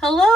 Hello,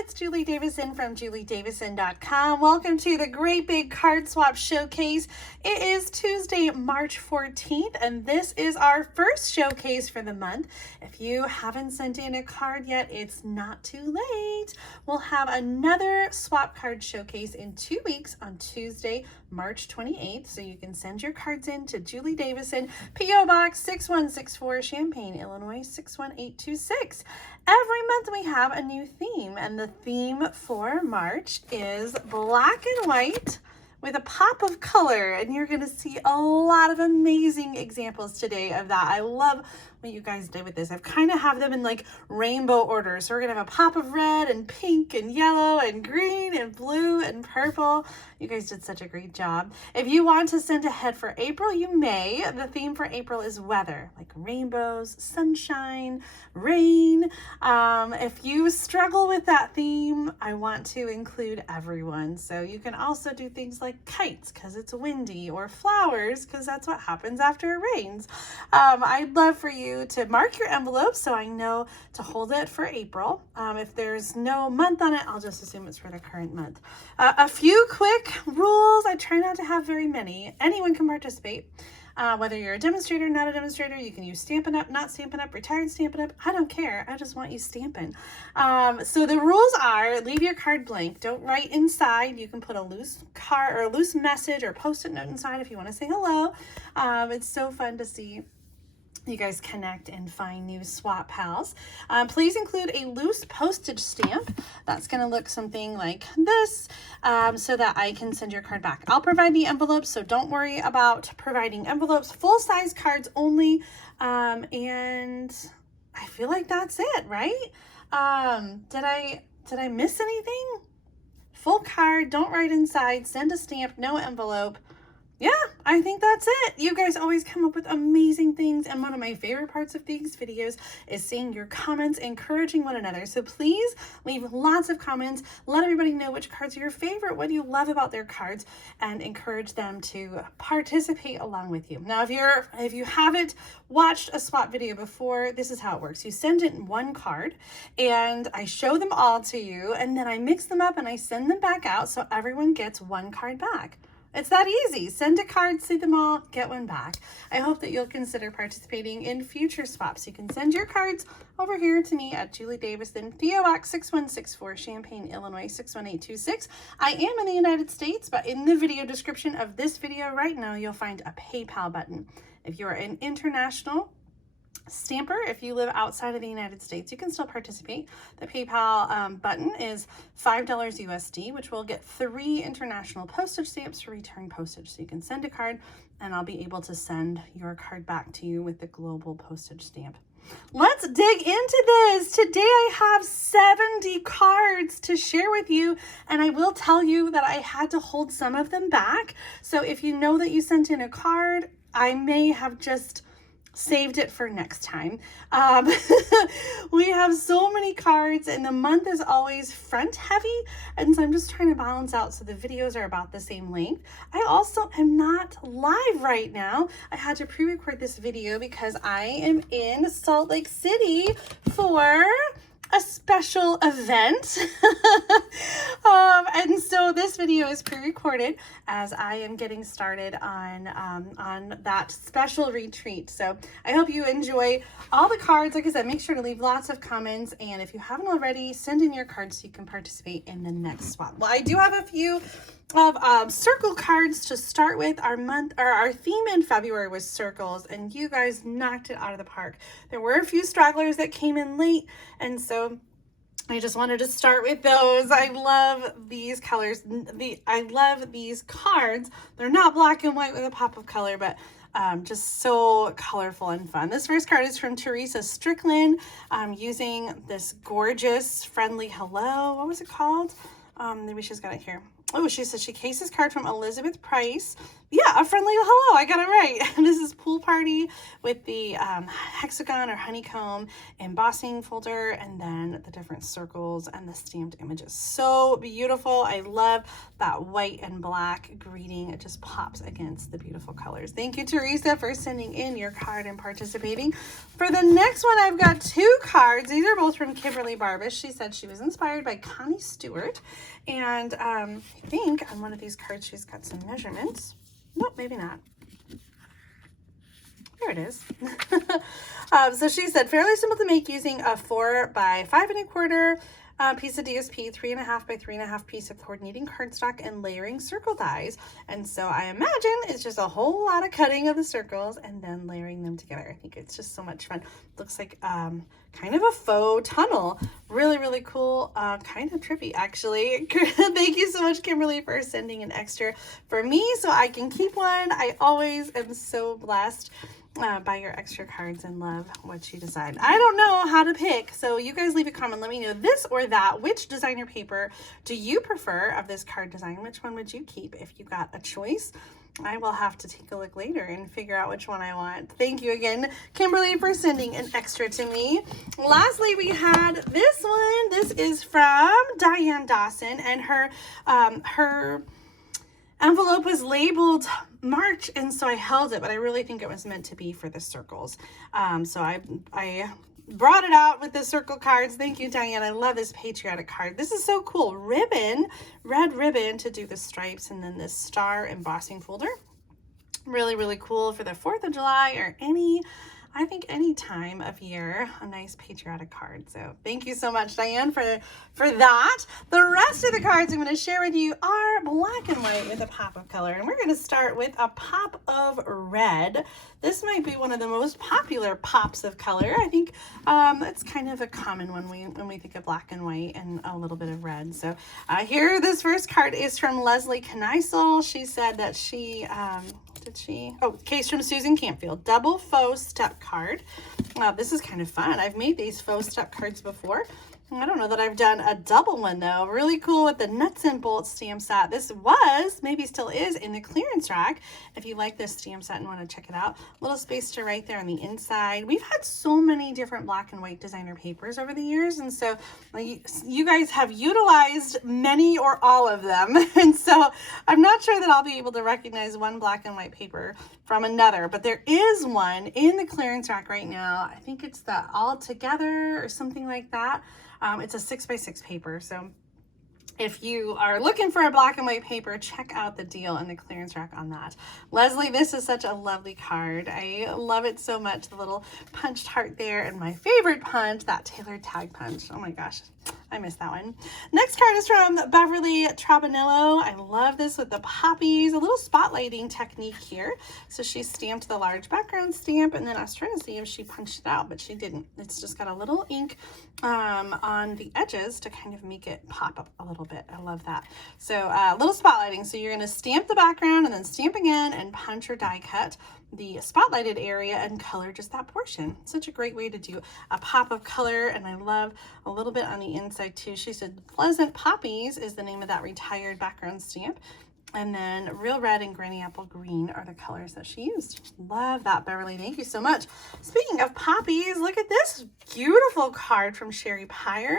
it's Julie Davison from juliedavison.com. Welcome to the Great Big Card Swap Showcase. It is Tuesday, March 14th, and this is our first showcase for the month. If you haven't sent in a card yet, it's not too late. We'll have another swap card showcase in 2 weeks on Tuesday, March 28th, so you can send your cards in to Julie Davison, P.O. Box 6164, Champaign, Illinois 61826. Every month we have a new theme, and the theme for March is black and white with a pop of color, and you're going to see a lot of amazing examples today of that. I love what you guys did with this. I've kind of have them in like rainbow order. So we're going to have a pop of red and pink and yellow and green and blue and purple. You guys did such a great job. If you want to send ahead for April, you may. The theme for April is weather, like rainbows, sunshine, rain. If you struggle with that theme, I want to include everyone. So you can also do things like kites because it's windy, or flowers because that's what happens after it rains. I'd love for you to mark your envelope so I know to hold it for April. If there's no month on it, I'll just assume it's for the current month. A few quick rules. I try not to have very many. Anyone can participate. Whether you're a demonstrator, not a demonstrator, you can use Stampin' Up, not Stampin' Up, retired Stampin' Up. I don't care. I just want you stamping. So the rules are: leave your card blank. Don't write inside. You can put a loose card or a loose message or post-it note inside if you want to say hello. It's so fun to see you guys connect and find new swap pals. Please include a loose postage stamp. That's going to look something like this, so that I can send your card back. I'll provide the envelopes, so don't worry about providing envelopes. Full-size cards only, and I feel like that's it, right? Did I miss anything? Full card, don't write inside, send a stamp, no envelope. Yeah, I think that's it. You guys always come up with amazing things, and one of my favorite parts of these videos is seeing your comments, encouraging one another. So please leave lots of comments. Let everybody know which cards are your favorite, what do you love about their cards, and encourage them to participate along with you. Now, if you haven't watched a swap video before, this is how it works. You send in one card, and I show them all to you, and then I mix them up and I send them back out so everyone gets one card back. It's that easy. Send a card, see them all, get one back. I hope that you'll consider participating in future swaps. You can send your cards over here to me at Julie Davison, P.O. Box 6164, Champaign, Illinois 61826. I am in the United States, but in the video description of this video right now, you'll find a PayPal button. If you're an international stamper, if you live outside of the United States, you can still participate. The PayPal button is $5 USD, which will get 3 international postage stamps for return postage. So you can send a card, and I'll be able to send your card back to you with the global postage stamp. Let's dig into this. Today I have 70 cards to share with you, and I will tell you that I had to hold some of them back. So if you know that you sent in a card, I may have just saved it for next time. We have so many cards, and the month is always front heavy, and so I'm just trying to balance out so the videos are about the same length. I also am not live right now. I had to pre-record this video because I am in Salt Lake City for a special event. And so this video is pre-recorded as I am getting started on that special retreat. So I hope you enjoy all the cards. Like I said, make sure to leave lots of comments, and if you haven't already, send in your cards so you can participate in the next swap. Well, I do have a few of circle cards to start with. Our theme in February was circles, and you guys knocked it out of the park. There were a few stragglers that came in late, and so I just wanted to start with those. I love these colors. I love these cards. They're not black and white with a pop of color, but just so colorful and fun. This first card is from Teresa Strickland, using this gorgeous friendly hello. What was it called? Maybe she's got it here. Oh, she said she cased this card from Elizabeth Price. Yeah, a friendly hello. I got it right. This is Pool Party with the hexagon or honeycomb embossing folder, and then the different circles and the stamped images. So beautiful. I love that white and black greeting. It just pops against the beautiful colors. Thank you, Teresa, for sending in your card and participating. For the next one, I've got 2 cards. These are both from Kimberly Barbas. She said she was inspired by Connie Stewart. And I think on one of these cards, she's got some measurements. Nope, maybe not. There it is. So she said, fairly simple to make using a 4 by 5 1/4 piece of DSP, 3.5 by 3.5 piece of coordinating cardstock, and layering circle dies. And so I imagine it's just a whole lot of cutting of the circles and then layering them together. I think it's just so much fun. Looks like kind of a faux tunnel. Really, really cool. Kind of trippy, actually. Thank you so much, Kimberly, for sending an extra for me so I can keep one. I always am so blessed by your extra cards and love what you decide. I don't know how to pick, so you guys leave a comment. Let me know this or that. Which designer paper do you prefer of this card design? Which one would you keep if you got a choice? I will have to take a look later and figure out which one I want. Thank you again, Kimberly, for sending an extra to me. Lastly, we had this one. This is from Diane Dawson, and her envelope was labeled March, and so I held it, but I really think it was meant to be for the circles. So I brought it out with the circle cards. Thank you, Diane. I love this patriotic card. This is so cool. Ribbon, red ribbon to do the stripes, and then this star embossing folder. Really, really cool for the 4th of July or I think any time of year, a nice patriotic card. So thank you so much, Diane, for that. The rest of the cards I'm going to share with you are black and white with a pop of color. And we're going to start with a pop of red. This might be one of the most popular pops of color. I think it's kind of a common one when we think of black and white and a little bit of red. So here, this first card is from Leslie Kneisel. She said that she... case from Susan Campfield, double faux step card. This is kind of fun. I've made these faux step cards before. I don't know that I've done a double one though. Really cool with the nuts and bolts stamp set. This was, maybe still is, in the clearance rack. If you like this stamp set and want to check it out, little space to write there on the inside. We've had so many different black and white designer papers over the years, and so you guys have utilized many or all of them. And so I'm not sure that I'll be able to recognize one black and white paper from another, but there is one in the clearance rack right now. I think it's the All Together or something like that. It's a 6x6 paper, so if you are looking for a black and white paper, check out the deal in the clearance rack on that. Leslie, this is such a lovely card. I love it so much. The little punched heart there, and my favorite punch, that tailored tag punch. Oh my gosh, I missed that one. Next card is from Beverly Trabanillo. I love this with the poppies, a little spotlighting technique here. So she stamped the large background stamp, and then I was trying to see if she punched it out, but she didn't. It's just got a little ink on the edges to kind of make it pop up a little bit. I love that. So a little spotlighting. So you're going to stamp the background and then stamp again and punch or die cut the spotlighted area and color just that portion. Such a great way to do a pop of color, and I love a little bit on the inside too. She said Pleasant Poppies is the name of that retired background stamp, and then Real Red and Granny Apple Green are the colors that she used. Love that, Beverly. Thank you so much. Speaking of poppies, look at this beautiful card from Sherry Pyre.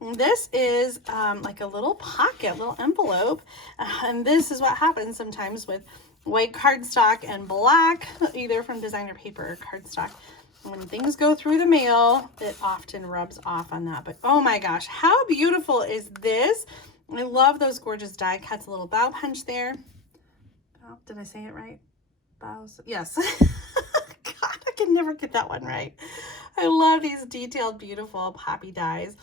This is like a little pocket, little envelope, and this is what happens sometimes with white cardstock and black, either from designer paper or cardstock. When things go through the mail, it often rubs off on that. But oh my gosh, how beautiful is this? I love those gorgeous die cuts. A little bow punch there. Oh, did I say it right? Bows. Yes. God, I can never get that one right. I love these detailed, beautiful poppy dies.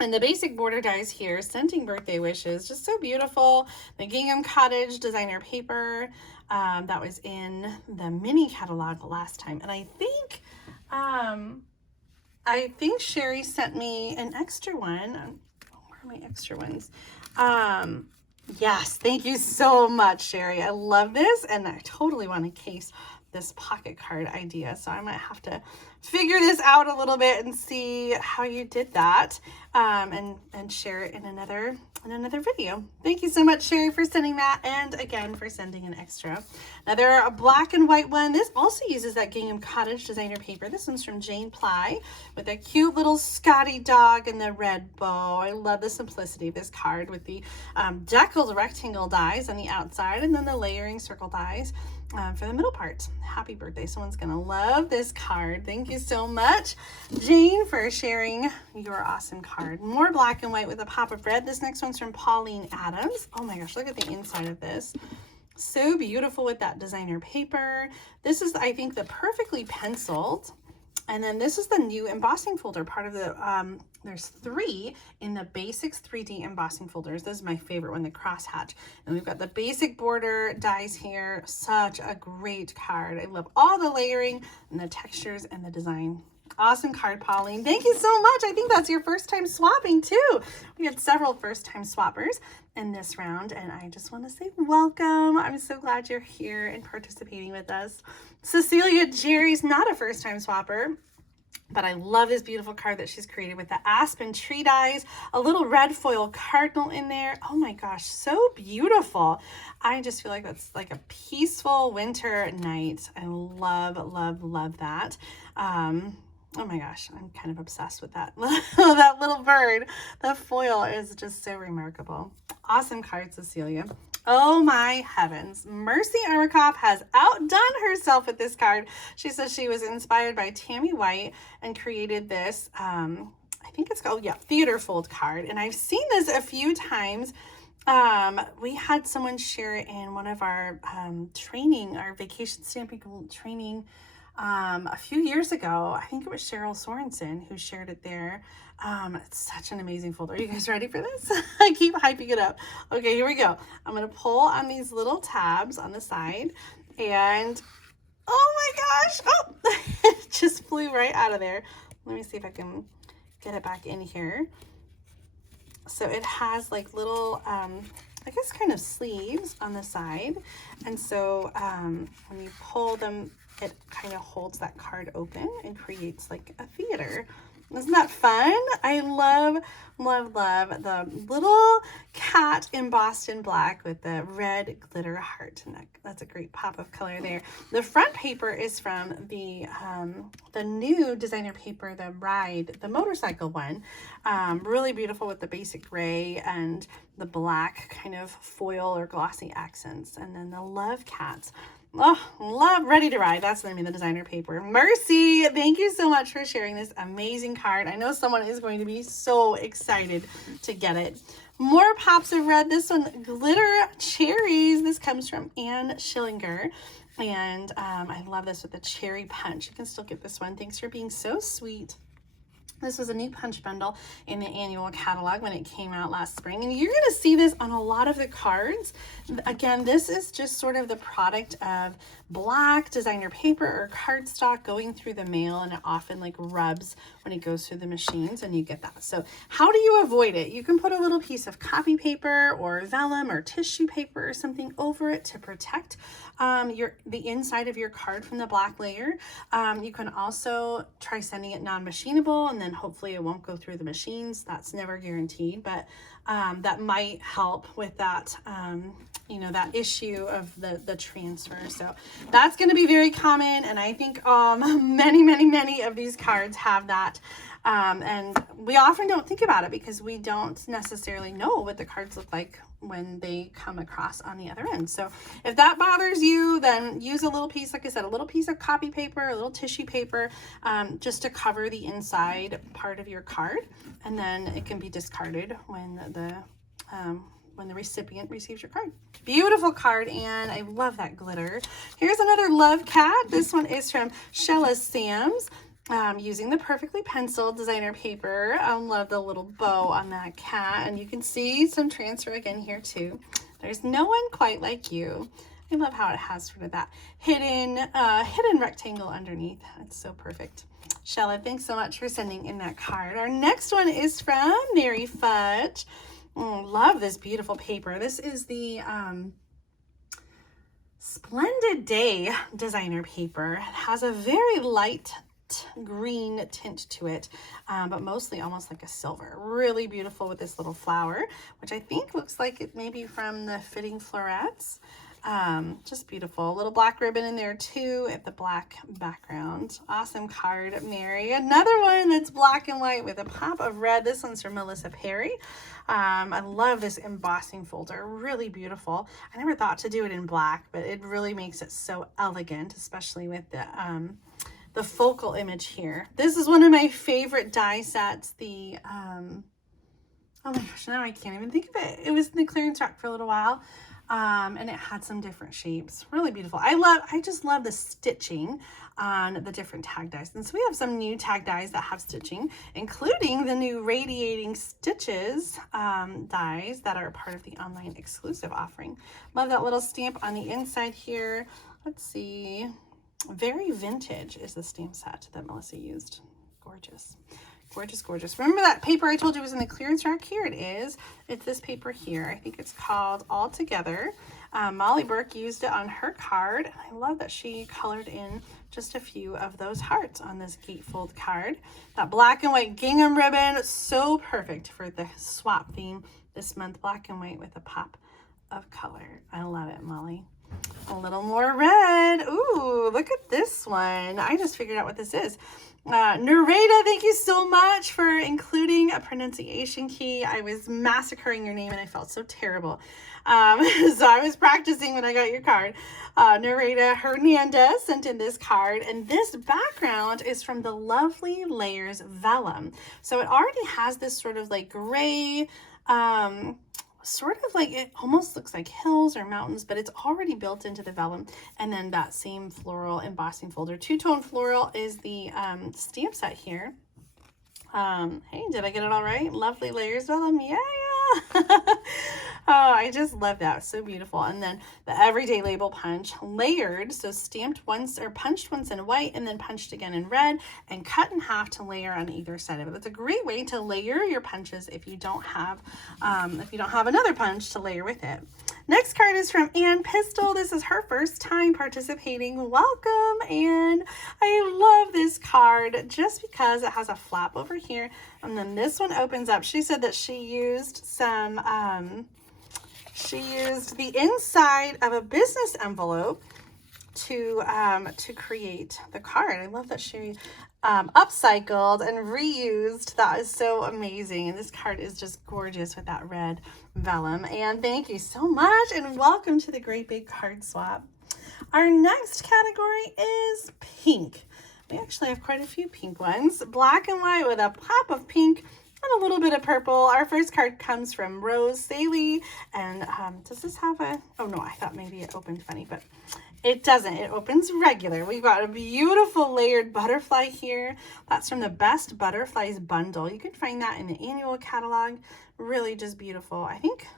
And the basic border dies here, scenting birthday wishes, just so beautiful. The Gingham Cottage designer paper that was in the mini catalog last time. And I think Sherry sent me an extra one. Where are my extra ones? Yes, thank you so much, Sherry. I love this, and I totally want to case this pocket card idea, so I might have to figure this out a little bit and see how you did that, and share it in another in another video. Thank you so much, Sherry, for sending that, and again for sending an extra. Another black and white one. This also uses that Gingham Cottage designer paper. This one's from Jane Ply with a cute little Scotty dog and the red bow. I love the simplicity of this card with the deckled rectangle dies on the outside and then the layering circle dies for the middle part. Happy birthday. Someone's gonna love this card. Thank you so much, Jane, for sharing your awesome card. More black and white with a pop of red. This next one's from Pauline Adams. Oh my gosh, look at the inside of this. So beautiful with that designer paper. This is, I think, the perfectly penciled. And then this is the new embossing folder, part of the, there's 3 in the basics 3D embossing folders. This is my favorite one, the crosshatch. And we've got the basic border dies here. Such a great card. I love all the layering and the textures and the design. Awesome card, Pauline. Thank you so much. I think that's your first time swapping too. We had several first time swappers in this round, and I just want to say welcome. I'm so glad you're here and participating with us. Cecilia Jerry's not a first time swapper, but I love this beautiful card that she's created with the aspen tree dies, a little red foil cardinal in there. Oh my gosh, so beautiful. I just feel like that's like a peaceful winter night. I love, love, love that. Oh my gosh, I'm kind of obsessed with that. That little bird. The foil is just so remarkable. Awesome card, Cecilia. Oh my heavens. Mercy Armakoff has outdone herself with this card. She says she was inspired by Tammy White and created this, I think it's called, yeah, theater fold card. And I've seen this a few times. We had someone share it in one of our training, our vacation stamping training a few years ago. I think it was Cheryl Sorensen who shared it there. It's such an amazing folder. Are you guys ready for this? I keep hyping it up. Okay, here we go. I'm going to pull on these little tabs on the side, and oh my gosh, oh, it just flew right out of there. Let me see if I can get it back in here. So it has like little, I guess kind of sleeves on the side. And so when you pull them, it kind of holds that card open and creates like a theater. Isn't that fun? I love, love, love the little cat embossed in black with the red glitter heart. And that's a great pop of color there. The front paper is from the new designer paper, the Ride, the motorcycle one. Really beautiful with the basic gray and the black kind of foil or glossy accents. And then the Love Cats. Oh, love Ready to Ride. That's the name of the designer paper. Mercy, thank you so much for sharing this amazing card. I know someone is going to be so excited to get it. More pops of red. This one, Glitter Cherries. This comes from Anne Schillinger. And I love this with the cherry punch. You can still get this one. Thanks for being so sweet. This was a new punch bundle in the annual catalog when it came out last spring. And you're going to see this on a lot of the cards. Again, this is just sort of the product of black designer paper or cardstock going through the mail, and it often like rubs when it goes through the machines, and you get that. So how do you avoid it? You can put a little piece of copy paper or vellum or tissue paper or something over it to protect the inside of your card from the black layer. You can also try sending it non-machinable, and then hopefully it won't go through the machines. That's never guaranteed, but that might help with that, you know, that issue of the transfer. So that's going to be very common, and I think many of these cards have that. And we often don't think about it because we don't necessarily know what the cards look like when they come across on the other end. So if that bothers you, then use a little piece, like I said, a little piece of copy paper, a little tissue paper, just to cover the inside part of your card, and then it can be discarded when the recipient receives your card. Beautiful card, and I love that glitter. Here's another Love Cat. This one is from Shella Sams. Using the perfectly penciled designer paper. I love the little bow on that cat, and you can see some transfer again here too. There's no one quite like you. I love how it has sort of that hidden rectangle underneath. It's so perfect. Shella, thanks so much for sending in that card. Our next one is from Mary Fudge. Love this beautiful paper. This is the Splendid Day designer paper. It has a very light matte green tint to it, but mostly almost like a silver. Really beautiful with this little flower, which I think looks like it may be from the Fitting Florets. Just beautiful. A little black ribbon in there too at the black background. Awesome card, Mary. Another one that's black and white with a pop of red. This one's from Melissa Perry. I love this embossing folder. Really beautiful. I never thought to do it in black, but it really makes it so elegant, especially with the focal image here. This is one of my favorite die sets. The oh my gosh, now I can't even think of it. It was in the clearance rack for a little while. And it had some different shapes. Really beautiful. I just love the stitching on the different tag dies. And so we have some new tag dies that have stitching, including the new Radiating Stitches dies that are part of the online exclusive offering. Love that little stamp on the inside here. Let's see. Very Vintage is the stamp set that Melissa used. Gorgeous. Gorgeous, gorgeous. Remember that paper I told you was in the clearance rack? Here it is. It's this paper here. I think it's called All Together. Molly Burke used it on her card. I love that she colored in just a few of those hearts on this gatefold card. That black and white gingham ribbon, so perfect for the swap theme this month. Black and white with a pop of color. I love it, Molly. A little more red. Ooh, look at this one. I just figured out what this is. Nareda, thank you so much for including a pronunciation key. I was massacring your name and I felt so terrible. So I was practicing when I got your card. Nareda Hernandez sent in this card, and this background is from the Lovely Layers Vellum. So it already has this sort of like gray, sort of like, it almost looks like hills or mountains, but it's already built into the vellum. And then that same floral embossing folder. Two-tone floral is the stamp set here. Hey, did I get it all right? Lovely Layers Vellum. Yeah. Oh, I just love that. So beautiful. And then the Everyday Label Punch, layered, so stamped once or punched once in white and then punched again in red and cut in half to layer on either side of it. That's a great way to layer your punches if you don't have another punch to layer with it. Next card is from Ann Pistol. This is her first time participating. Welcome, Ann. I love this card just because it has a flap over here, and then this one opens up. She said that she used some, she used the inside of a business envelope to create the card. I love that she upcycled and reused. That is so amazing. And this card is just gorgeous with that red vellum. And thank you so much and welcome to the Great Big Card Swap. Our next category is pink. We actually have quite a few pink ones. Black and white with a pop of pink and a little bit of purple. Our first card comes from Rose Saley. And does this have a, oh no, I thought maybe it opened funny, but it doesn't. It opens regular. We've got a beautiful layered butterfly here. That's from the Best Butterflies bundle. You can find that in the annual catalog. Really just beautiful. I think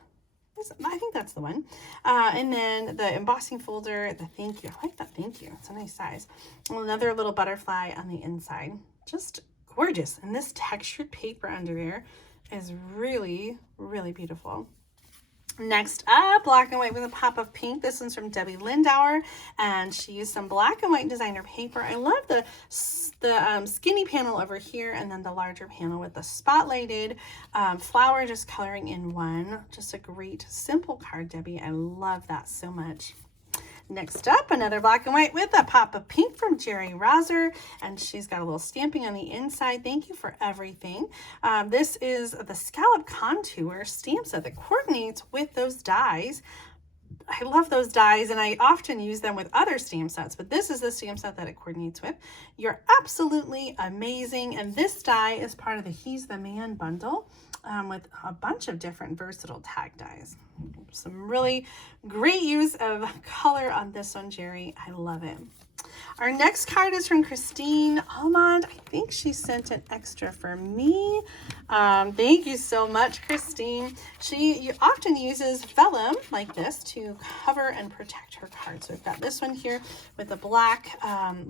that's the one. And then the embossing folder, the thank you. I like that thank you. It's a nice size. Another little butterfly on the inside. Just gorgeous. And this textured paper under there is really, really beautiful. Next up, black and white with a pop of pink. This one's from Debbie Lindauer, and she used some black and white designer paper. I love the skinny panel over here, and then the larger panel with the spotlighted flower just coloring in one. Just a great, simple card, Debbie. I love that so much. Next up, another black and white with a pop of pink from Jerry Roser, and she's got a little stamping on the inside. Thank you for everything. This is the Scallop Contour stamp set that coordinates with those dies. I love those dies, and I often use them with other stamp sets, but this is the stamp set that it coordinates with. You're absolutely amazing, and this die is part of the He's the Man bundle with a bunch of different versatile tag dies. Some really great use of color on this one, Jerry. I love it. Our next card is from Christine Almond. I think she sent an extra for me. Thank you so much, Christine. She often uses vellum like this to cover and protect her cards. So we've got this one here with the black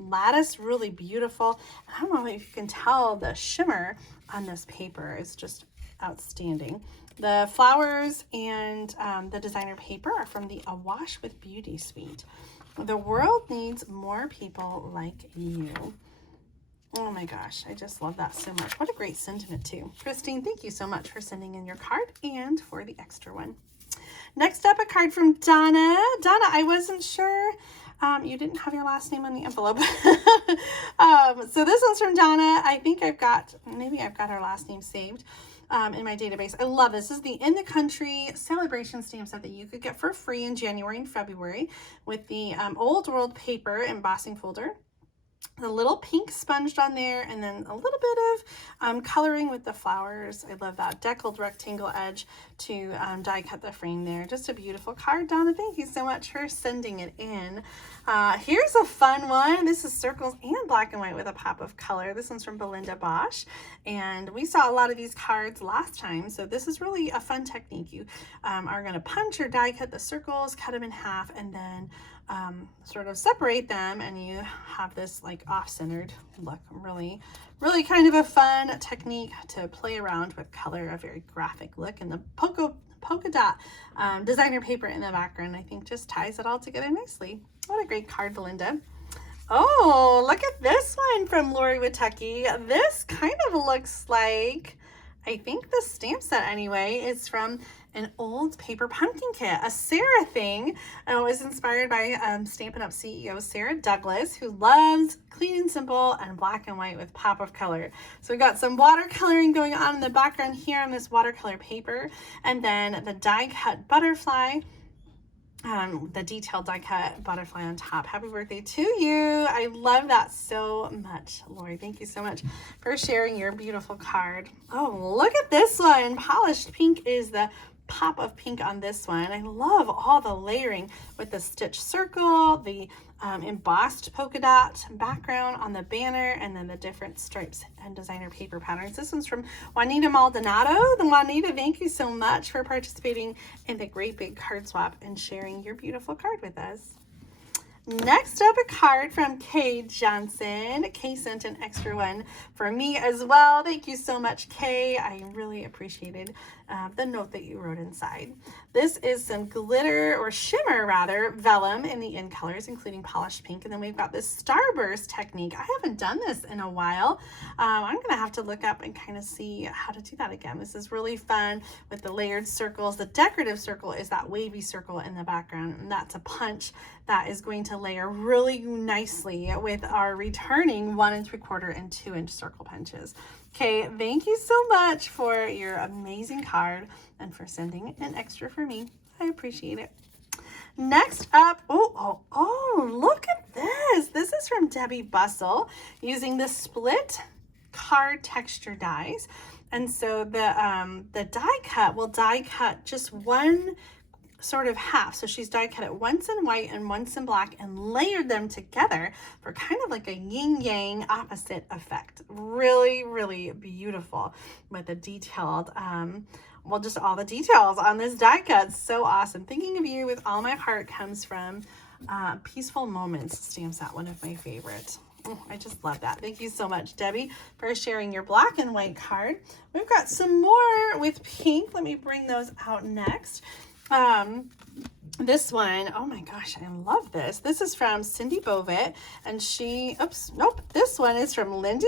lattice, really beautiful. I don't know if you can tell the shimmer on this paper is just outstanding. The flowers and the designer paper are from the Awash with Beauty suite. The world needs more people like you. Oh my gosh, I just love that so much. What a great sentiment too. Christine, thank you so much for sending in your card and for the extra one. Next up, a card from Donna. Donna, I wasn't sure. You didn't have your last name on the envelope. So this one's from Donna. I think maybe I've got her last name saved in my database. I love this. This is the In the Country celebration stamp set that you could get for free in January and February with the Old World paper embossing folder. The little pink sponged on there, and then a little bit of coloring with the flowers. I love that deckled rectangle edge to die cut the frame there. Just a beautiful card, Donna. Thank you so much for sending it in. Here's a fun one. This is circles and black and white with a pop of color. This one's from Belinda Bosch, and we saw a lot of these cards last time, so this is really a fun technique. You are going to punch or die cut the circles, cut them in half, and then sort of separate them, and you have this like off-centered look. Really kind of a fun technique to play around with color, a very graphic look, and the polka dot designer paper in the background I think just ties it all together nicely. What a great card, Belinda. Oh, look at this one from Lori Witucky. This kind of looks like, I think the stamp set anyway, is from an old paper pumpkin kit, a Sarah thing. It was inspired by Stampin' Up! CEO Sarah Douglas, who loves clean and simple and black and white with pop of color. So we got some watercoloring going on in the background here on this watercolor paper, and then the die cut butterfly. The detailed die cut butterfly on top. Happy birthday to you. I love that so much, Lori. Thank you so much for sharing your beautiful card. Oh, look at this one. Polished pink is the pop of pink on this one. I love all the layering with the stitch circle, the embossed polka dot background on the banner, and then the different stripes and designer paper patterns. This one's from Juanita Maldonado. Juanita, thank you so much for participating in the Great Big Card Swap and sharing your beautiful card with us. Next up, a card from Kay Johnson. Kay sent an extra one for me as well. Thank you so much, Kay. I really appreciated the note that you wrote inside. This is some glitter, or shimmer rather, vellum in the in colors, including polished pink. And then we've got this starburst technique. I haven't done this in a while. I'm gonna have to look up and kind of see how to do that again. This is really fun with the layered circles. The decorative circle is that wavy circle in the background, and that's a punch that is going to layer really nicely with our returning 1 3/4 and 2 inch circle punches. Okay, thank you so much for your amazing card and for sending an extra for me. I appreciate it. Next up, oh, look at this. This is from Debbie Bustle using the split card texture dies. And so the die cut will die cut just one sort of half. So she's die cut it once in white and once in black and layered them together for kind of like a yin yang opposite effect. Really, really beautiful with the detailed, well, just all the details on this die cut. So awesome. Thinking of You with All My Heart comes from Peaceful Moments stamp set, one of my favorites. Oh, I just love that. Thank you so much, Debbie, for sharing your black and white card. We've got some more with pink. Let me bring those out next. This one, oh my gosh, I love this. This is from Cindy Bovitt, and this one is from Lynn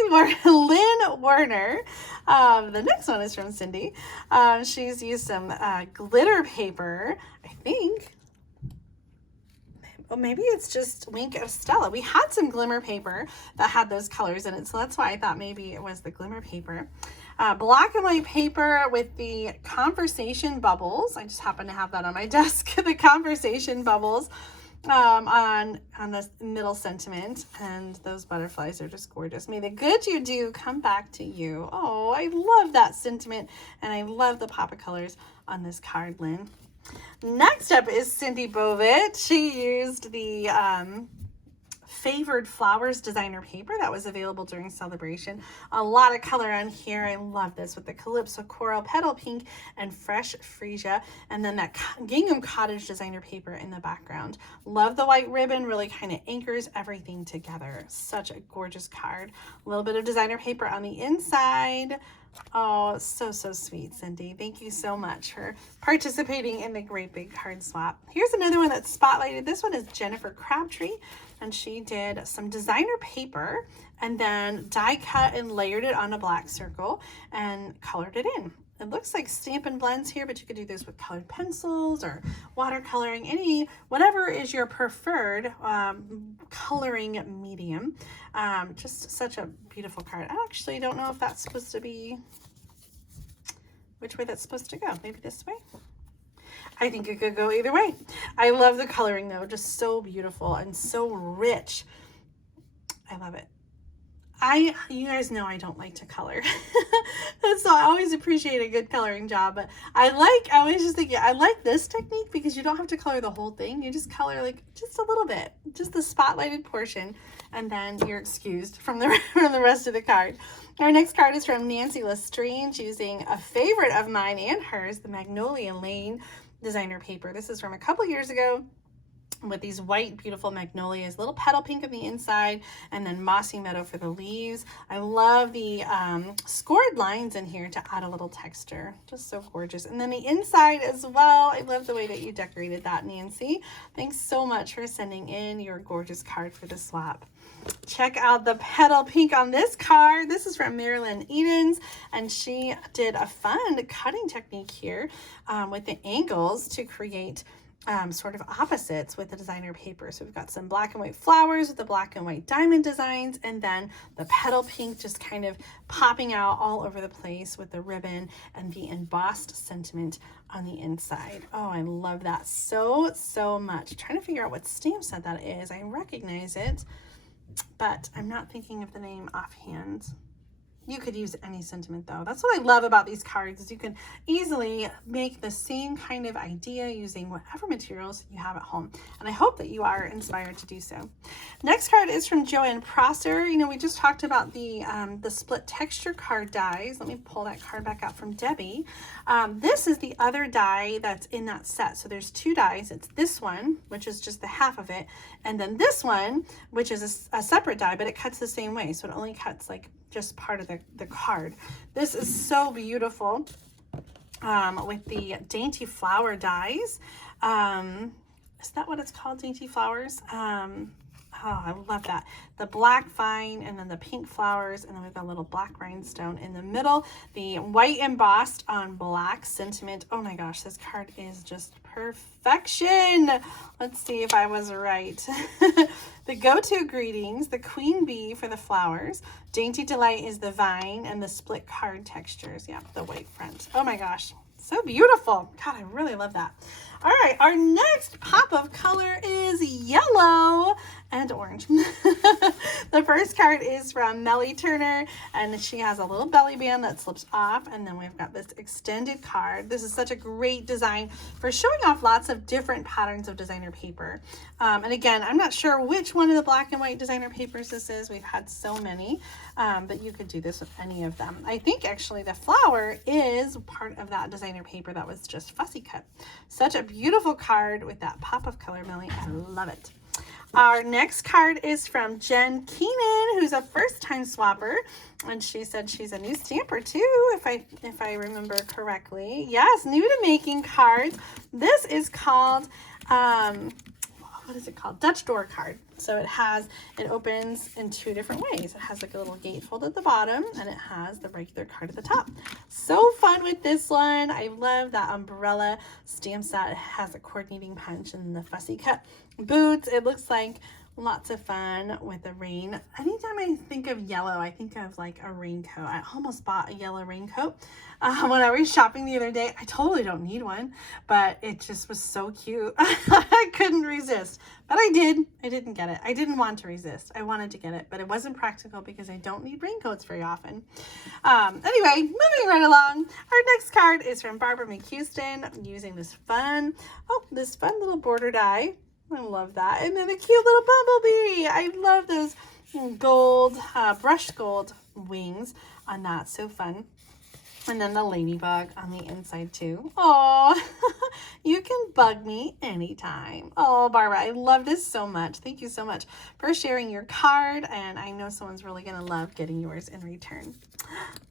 Werner. The next one is from Cindy. She's used some glitter paper, I think. Well, maybe it's just Wink of Stella. We had some glimmer paper that had those colors in it, so that's why I thought maybe it was the glimmer paper. Black and white paper with the conversation bubbles. I just happen to have that on my desk. The conversation bubbles on the middle sentiment, and those butterflies are just gorgeous. May the good you do come back to you. Oh, I love that sentiment, and I love the pop of colors on this card, Lynn. Next up is Cindy Bovitt. She used the Favored Flowers designer paper that was available during celebration. A lot of color on here. I love this with the Calypso Coral, Petal Pink, and Fresh Freesia. And then that Gingham Cottage designer paper in the background. Love the white ribbon. Really kind of anchors everything together. Such a gorgeous card. A little bit of designer paper on the inside. Oh, so sweet, Cindy. Thank you so much for participating in the Great Big Card Swap. Here's another one that's spotlighted. This one is Jennifer Crabtree and she did some designer paper and then die cut and layered it on a black circle and colored it in. It looks like Stampin' blends here, but you could do this with colored pencils or watercoloring, whatever is your preferred coloring medium. Just such a beautiful card. I actually don't know if that's supposed to be, which way that's supposed to go. Maybe this way? I think it could go either way. I love the coloring though, just so beautiful and so rich. I love it. You guys know I don't like to color. So I always appreciate a good coloring job, but I always just think, I like this technique because you don't have to color the whole thing. You just color like just a little bit, just the spotlighted portion, and then you're excused from the rest of the card. Our next card is from Nancy Lestrange using a favorite of mine and hers, the Magnolia Lane designer paper. This is from a couple years ago, with these white beautiful magnolias, little petal pink on the inside, and then mossy meadow for the leaves. I love the scored lines in here to add a little texture. Just so gorgeous. And then the inside as well. I love the way that you decorated that, Nancy. Thanks so much for sending in your gorgeous card for the swap. Check out the petal pink on this card. This is from Marilyn Edens, and she did a fun cutting technique here with the angles to create sort of opposites with the designer paper. So we've got some black and white flowers with the black and white diamond designs, and then the petal pink just kind of popping out all over the place with the ribbon and the embossed sentiment on the inside. Oh, I love that so, so much. I'm trying to figure out what stamp set that is. I recognize it, but I'm not thinking of the name offhand. You could use any sentiment though. That's what I love about these cards, is you can easily make the same kind of idea using whatever materials you have at home. And I hope that you are inspired to do so. Next card is from Joanne Prosser. We just talked about the split texture card dies. Let me pull that card back out from Debbie. This is the other die that's in that set. So there's two dies. It's this one, which is just the half of it, and then this one, which is a separate die, but it cuts the same way. So it only cuts like just part of the card. This is so beautiful with the dainty flower dies. Is that what it's called? Dainty flowers? Oh, I love that. The black vine and then the pink flowers, and then we've got a little black rhinestone in the middle. The white embossed on black sentiment. Oh my gosh, this card is just perfection. Let's see if I was right. The go-to greetings, the queen bee for the flowers. Dainty delight is the vine, and the split card textures. Yeah, the white front. Oh my gosh, so beautiful. God, I really love that. All right, our next pop of color is yellow and orange. The first card is from Melly Turner, and she has a little belly band that slips off, and then we've got this extended card. This is such a great design for showing off lots of different patterns of designer paper. And again, I'm not sure which one of the black and white designer papers this is. We've had so many, but you could do this with any of them. I think actually the flower is part of that designer paper that was just fussy cut. Such a beautiful card with that pop of color, Millie. I love it. Our next card is from Jen Keenan, who's a first-time swapper, and she said she's a new stamper too, if I remember correctly. Yes, new to making cards. This is called what is it called? Dutch door card. So it opens in two different ways. It has like a little gatefold at the bottom, and it has the regular card at the top. So fun with this one. I love that umbrella stamp set. It has a coordinating punch and the fussy cut boots. It looks like lots of fun with the rain. Anytime I think of yellow, I think of like a raincoat. I almost bought a yellow raincoat when I was shopping the other day. I totally don't need one, but it just was so cute. I couldn't resist, but I did. I didn't get it. I didn't want to resist. I wanted to get it, but it wasn't practical because I don't need raincoats very often. Anyway, moving right along. Our next card is from Barbara McHouston using this fun little border die. I love that. And then a cute little bumblebee. I love those gold, brushed gold wings on that. So fun. And then the ladybug on the inside too. Oh, you can bug me anytime. Oh, Barbara, I love this so much. Thank you so much for sharing your card. And I know someone's really going to love getting yours in return.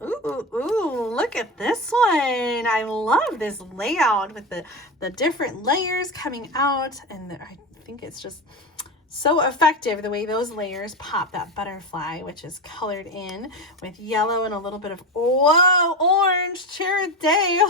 Ooh, look at this one. I love this layout with the different layers coming out. And I think it's just So effective the way those layers pop that butterfly, which is colored in with yellow and a little bit of, whoa, orange, Cherry Day.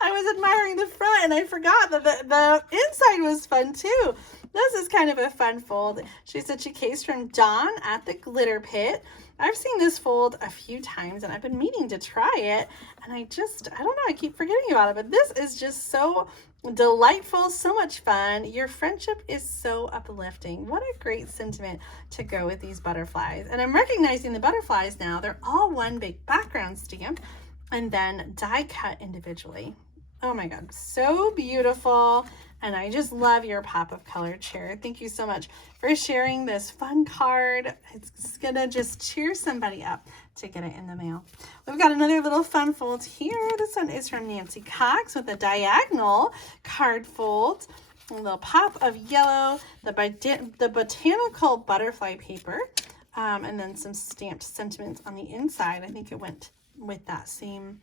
I was admiring the front and I forgot that the inside was fun too. This is kind of a fun fold. She's such a case from Dawn at the Glitter Pit. I've seen this fold a few times and I've been meaning to try it. And I don't know, I keep forgetting about it, but this is just so delightful, so much fun. Your friendship is so uplifting. What a great sentiment to go with these butterflies. And I'm recognizing the butterflies now. They're all one big background stamp and then die cut individually. Oh my God, so beautiful. And I just love your pop of color, Cher. Thank you so much for sharing this fun card. It's gonna just cheer somebody up to get it in the mail. We've got another little fun fold here. This one is from Nancy Cox with a diagonal card fold. A little pop of yellow, the botanical butterfly paper, and then some stamped sentiments on the inside. I think it went with that same.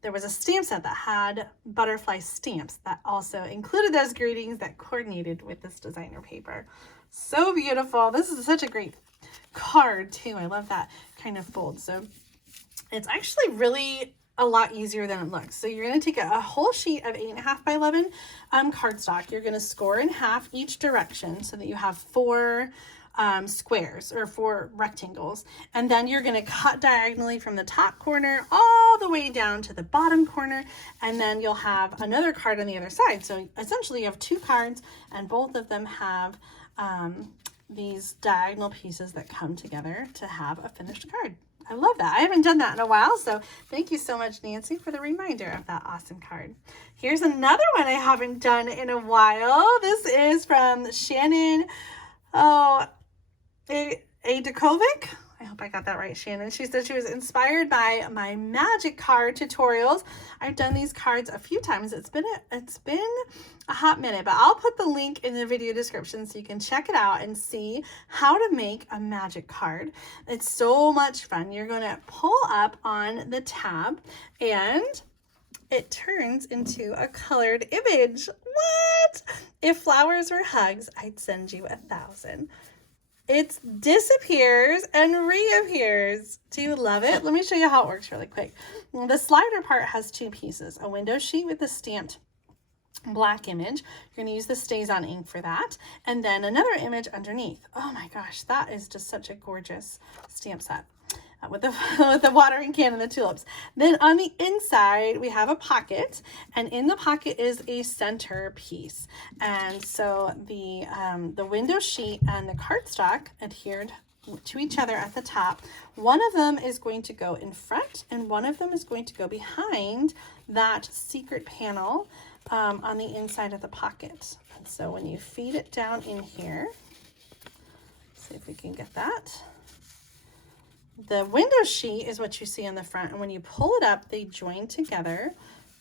There was a stamp set that had butterfly stamps that also included those greetings that coordinated with this designer paper. So beautiful. This is such a great card too. I love that kind of fold. So it's actually really a lot easier than it looks. So you're going to take a whole sheet of 8.5 by 11 cardstock. You're going to score in half each direction so that you have 4 squares or 4 rectangles, and then you're going to cut diagonally from the top corner all the way down to the bottom corner, and then you'll have another card on the other side. So essentially you have 2 cards and both of them have these diagonal pieces that come together to have a finished card. I love that. I haven't done that in a while, so thank you so much, Nancy, for the reminder of that awesome card. Here's another one I haven't done in a while. This is from Shannon Adekovic. I hope I got that right, Shannon. She said she was inspired by my magic card tutorials. I've done these cards a few times. It's been a hot minute, but I'll put the link in the video description so you can check it out and see how to make a magic card. It's so much fun. You're going to pull up on the tab and it turns into a colored image. What? If flowers were hugs, I'd send you 1,000. It disappears and reappears. Do you love it? Let me show you how it works really quick. The slider part has 2 pieces, a window sheet with a stamped black image. You're going to use the Stays On ink for that, and then another image underneath. Oh my gosh, that is just such a gorgeous stamp set. With the watering can and the tulips. Then on the inside, we have a pocket, and in the pocket is a center piece. And so the window sheet and the cardstock adhered to each other at the top. One of them is going to go in front, and one of them is going to go behind that secret panel on the inside of the pocket. And so when you feed it down in here, see if we can get that. The window sheet is what you see on the front, and when you pull it up, they join together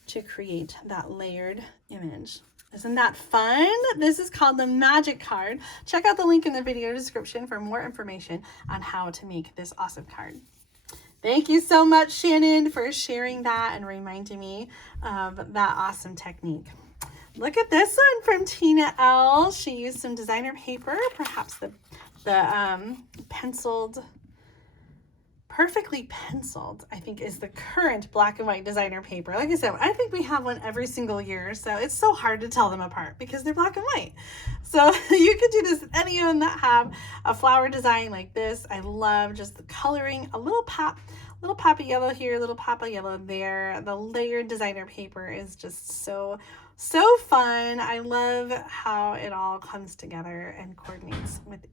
to create that layered image. Isn't that fun? This is called the magic card. Check out the link in the video description for more information on how to make this awesome card. Thank you so much, Shannon, for sharing that and reminding me of that awesome technique. Look at this one from Tina L. She used some designer paper, perhaps the Perfectly Penciled, I think, is the current black and white designer paper. Like I said, I think we have one every single year, so it's so hard to tell them apart because they're black and white. So you could do this with any of them that have a flower design like this. I love just the coloring, a little pop of yellow here, a little pop of yellow there. The layered designer paper is just so fun. I love how it all comes together and coordinates with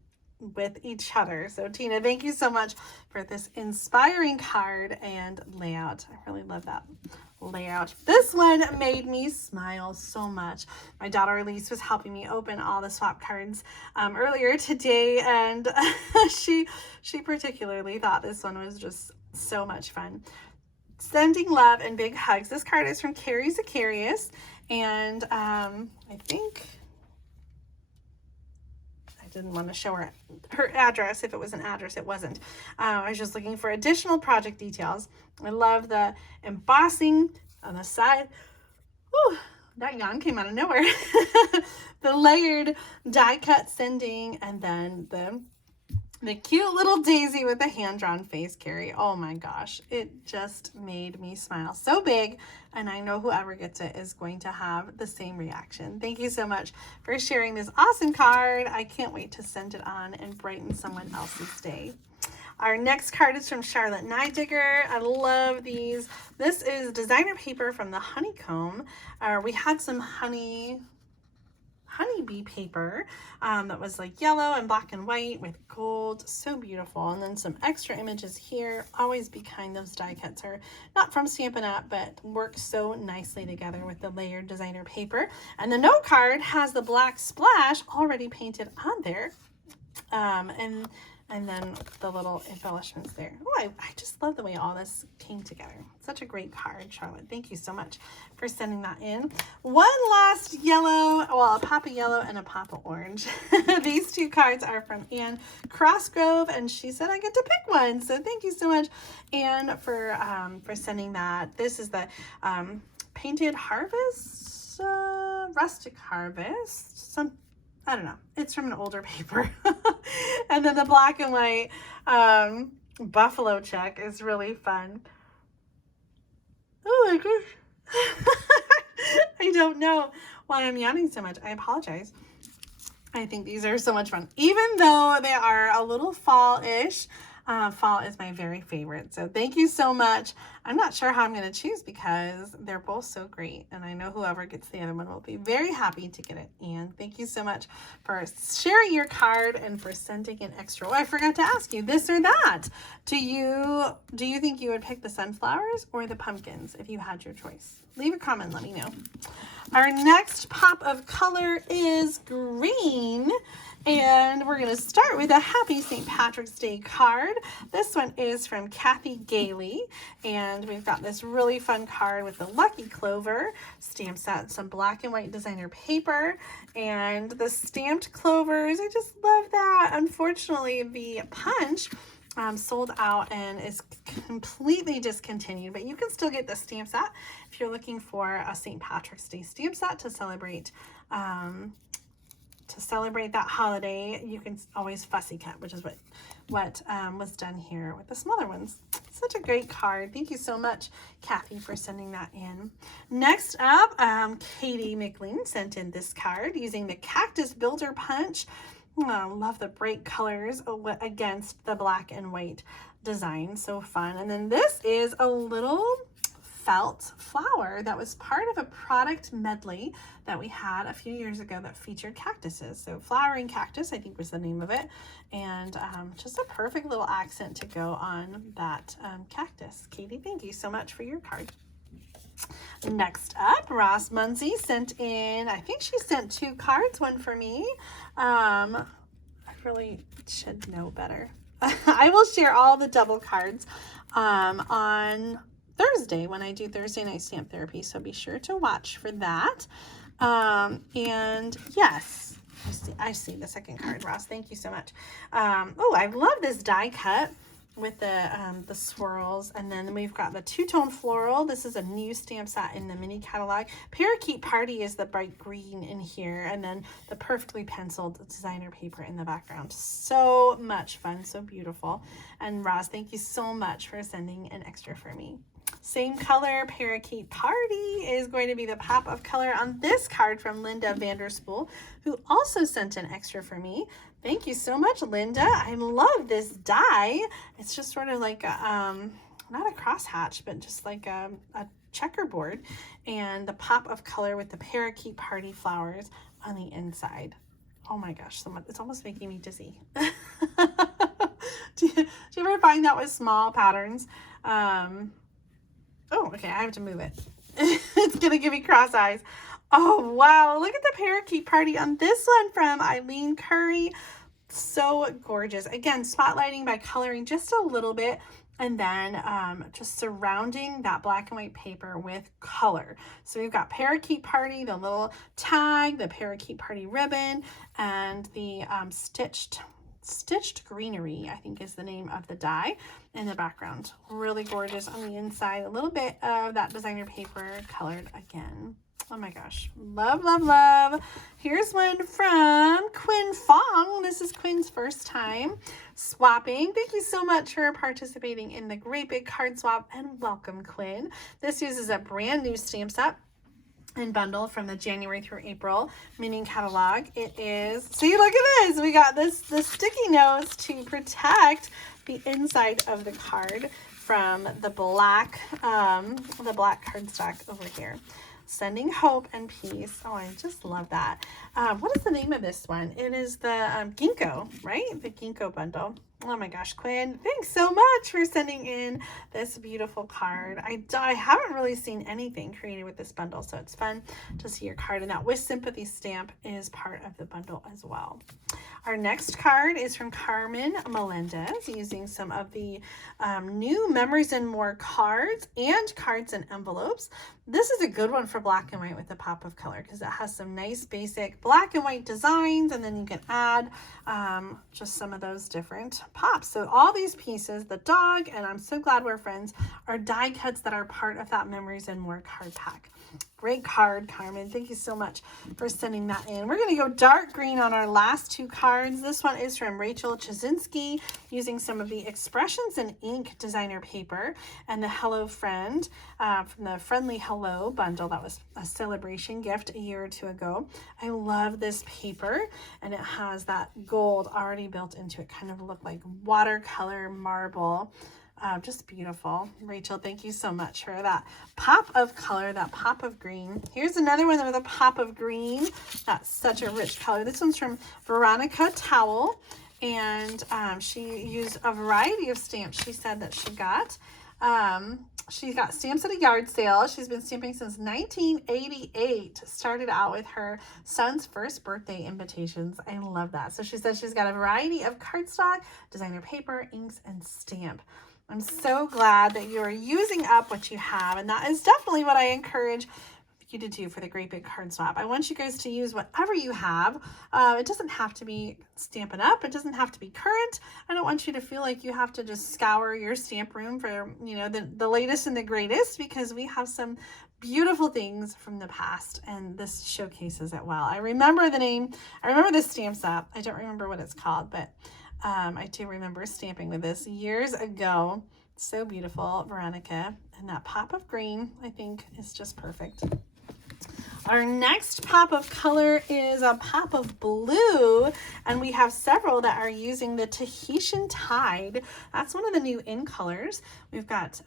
each other. So Tina, thank you so much for this inspiring card and layout. I really love that layout. This one made me smile so much. My daughter Elise was helping me open all the swap cards earlier today, and she particularly thought this one was just so much fun. Sending love and big hugs. This card is from Carrie Zacharias, and I think didn't want to show her address. If it was an address, it wasn't. I was just looking for additional project details. I love the embossing on the side. Whew. That yawn came out of nowhere. The layered die cut sending, and then the cute little daisy with the hand-drawn face carry. Oh my gosh, it just made me smile so big, and I know whoever gets it is going to have the same reaction. Thank you so much for sharing this awesome card. I can't wait to send it on and brighten someone else's day. Our next card is from Charlotte Nydigger. I love these. This is designer paper from the honeycomb. We had some honeybee paper that was like yellow and black and white with gold. So beautiful. And then some extra images here. Always be kind. Those die cuts are not from Stampin' Up, but work so nicely together with the layered designer paper. And the note card has the black splash already painted on there. And then the little embellishments there. Oh, I just love the way all this came together. Such a great card, Charlotte. Thank you so much for sending that in. One last yellow, well, a pop of yellow and a pop of orange. These two cards are from Anne Crossgrove, and she said I get to pick one. So thank you so much, Anne, for sending that. This is the Painted Harvest, Rustic Harvest, I don't know. It's from an older paper. And then the black and white buffalo check is really fun. Oh my gosh. I don't know why I'm yawning so much. I apologize. I think these are so much fun. Even though they are a little fall-ish, fall is my very favorite. So thank you so much. I'm not sure how I'm going to choose because they're both so great. And I know whoever gets the other one will be very happy to get it. And thank you so much for sharing your card and for sending an extra. Oh, I forgot to ask you this or that. Do you think you would pick the sunflowers or the pumpkins if you had your choice? Leave a comment, let me know. Our next pop of color is green. And we're going to start with a Happy St. Patrick's Day card. This one is from Kathy Gailey. And we've got this really fun card with the Lucky Clover stamp set, some black and white designer paper, and the stamped clovers. I just love that. Unfortunately, the punch sold out and is completely discontinued, but you can still get the stamp set if you're looking for a St. Patrick's Day stamp set to celebrate that holiday. You can always fussy cut, which is what was done here with the smaller ones. Such a great card. Thank you so much, Kathy, for sending that in. Next up, Katie McLean sent in this card using the Cactus Builder Punch. Oh, love the bright colors against the black and white design. So fun. And then this is a little felt flower that was part of a product medley that we had a few years ago that featured cactuses. So Flowering Cactus, I think, was the name of it. And just a perfect little accent to go on that cactus. Katie, thank you so much for your card. Next up, Ross Munsey sent in, I think she sent 2 cards, one for me. I really should know better. I will share all the double cards on Thursday when I do Thursday night stamp therapy, so be sure to watch for that. And yes, I see the second card, Ross. Thank you so much. Oh, I love this die cut with the swirls, and then we've got the two-tone floral. This is a new stamp set in the mini catalog. Parakeet Party is the bright green in here, and then the perfectly penciled designer paper in the background. So much fun, so beautiful. And Ross, thank you so much for sending an extra for me. Same color, Parakeet Party is going to be the pop of color on this card from Linda Vanderspool, who also sent an extra for me. Thank you so much, Linda. I love this die. It's just sort of like a, not a crosshatch, but just like a checkerboard, and the pop of color with the Parakeet Party flowers on the inside. Oh my gosh, it's almost making me dizzy. Do you ever find that with small patterns? Oh, okay, I have to move it. It's gonna give me cross eyes. Oh, wow, look at the Parakeet Party on this one from Eileen Curry. So gorgeous. Again, spotlighting by coloring just a little bit, and then just surrounding that black and white paper with color. So we've got Parakeet Party, the little tag, the Parakeet Party ribbon, and the stitched greenery, I think is the name of the die in the background. Really gorgeous on the inside. A little bit of that designer paper colored again. Oh my gosh. Love, love, love. Here's one from Quinn Fong. This is Quinn's first time swapping. Thank you so much for participating in the Great Big Card Swap, and welcome, Quinn. This uses a brand new stamp set and bundle from the January through April mini catalog. It is, see, look at this. We got the sticky notes to protect the inside of the card from the black cardstock over here. Sending hope and peace. Oh, I just love that. What is the name of this one? It is the Ginkgo, right? The Ginkgo bundle. Oh my gosh, Quinn, thanks so much for sending in this beautiful card. I haven't really seen anything created with this bundle, so it's fun to see your card. And that With Sympathy stamp is part of the bundle as well. Our next card is from Carmen Melendez, using some of the new Memories and More cards and cards and envelopes. This is a good one for black and white with a pop of color because it has some nice basic black and white designs, and then you can add just some of those different pops. So all these pieces, the dog, and I'm so glad we're friends, are die cuts that are part of that Memories and More card pack. Great card, Carmen. Thank you so much for sending that in. We're going to go dark green on our last two cards. This one is from Rachel Chazinski, using some of the Expressions in Ink designer paper and the Hello Friend from the Friendly Hello bundle. That was a celebration gift a year or two ago. I love this paper, and it has that gold already built into it, kind of look like watercolor marble. Just beautiful. Rachel, thank you so much for that pop of color, that pop of green. Here's another one with a pop of green. That's such a rich color. This one's from Veronica Towel, and she used a variety of stamps. She said that she got stamps at a yard sale. She's been stamping since 1988. Started out with her son's first birthday invitations. I love that. So she said she's got a variety of cardstock, designer paper, inks, and stamp. I'm so glad that you are using up what you have, and that is definitely what I encourage you to do for the Great Big Card Swap. I want you guys to use whatever you have. It doesn't have to be Stampin' Up. It doesn't have to be current. I don't want you to feel like you have to just scour your stamp room for, you know, the latest and the greatest, because we have some beautiful things from the past, and this showcases it well. I remember the name. I remember this stamp set. I don't remember what it's called, but I do remember stamping with this years ago. So beautiful, Veronica. And that pop of green, I think, is just perfect. Our next pop of color is a pop of blue, and we have several that are using the Tahitian Tide. That's one of the new in colors. We've got